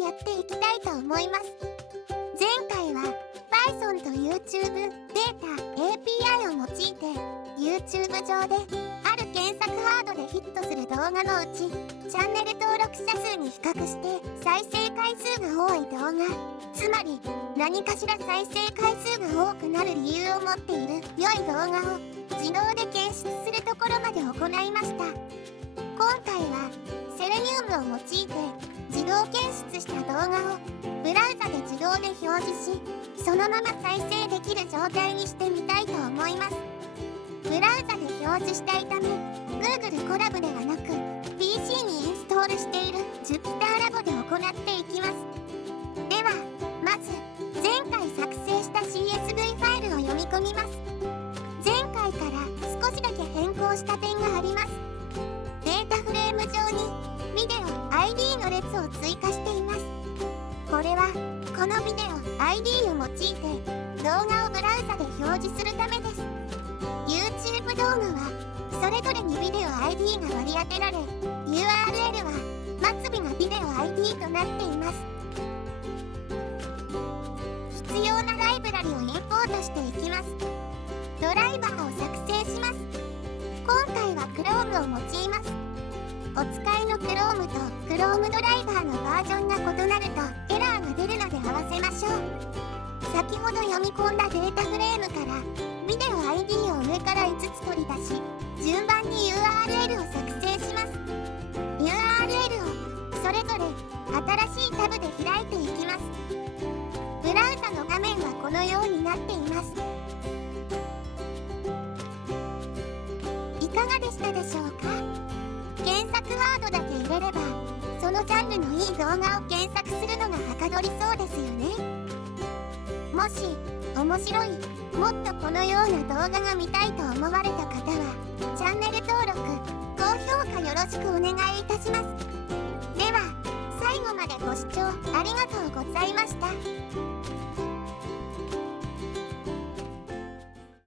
やっていきたいと思います。前回は Python と YouTube データ API を用いて YouTube 上である検索ワードでヒットする動画のうちチャンネル登録者数に比較して再生回数が多い動画、つまり何かしら再生回数が多くなる理由を持っている良い動画を自動で検出するところまで行いました。今回はセレニウムを用いて自動検出した動画をブラウザで自動で表示し、そのまま再生できる状態にしてみたいと思います。ブラウザで表示したいため Google コラボではなく PC にインストールしている Jupyter ラボで行っていきます。ではまず前回作成した CSV ファイルを読み込みます。前回から少しだけ変更した点があります。データフレーム上にビデオ ID の列を追加しています。これはこのビデオ ID を用いて動画をブラウザで表示するためです。 YouTube 動画はそれぞれにビデオ ID が割り当てられ URL は末尾がビデオ ID となっています。必要なライブラリをインポートしていきます。ドライバーを作成します。今回は Chrome を用います。お使いの Chrome と Chrome ドライバーのバージョンが異なるとエラーが出るので合わせましょう。先ほど読み込んだデータフレームからビデオ ID を上から5つ取り出し、順番に URL を作成します。 URL をそれぞれ新しいタブで開いていきます。ブラウザの画面はこのようになっています。いかがでしたでしょうか？検索ワードだけ入れればそのジャンルのいい動画を検索するのがはかどりそうですよね。もし面白い、もっとこのような動画が見たいと思われた方はチャンネル登録、高評価よろしくお願いいたします。では最後までご視聴ありがとうございました。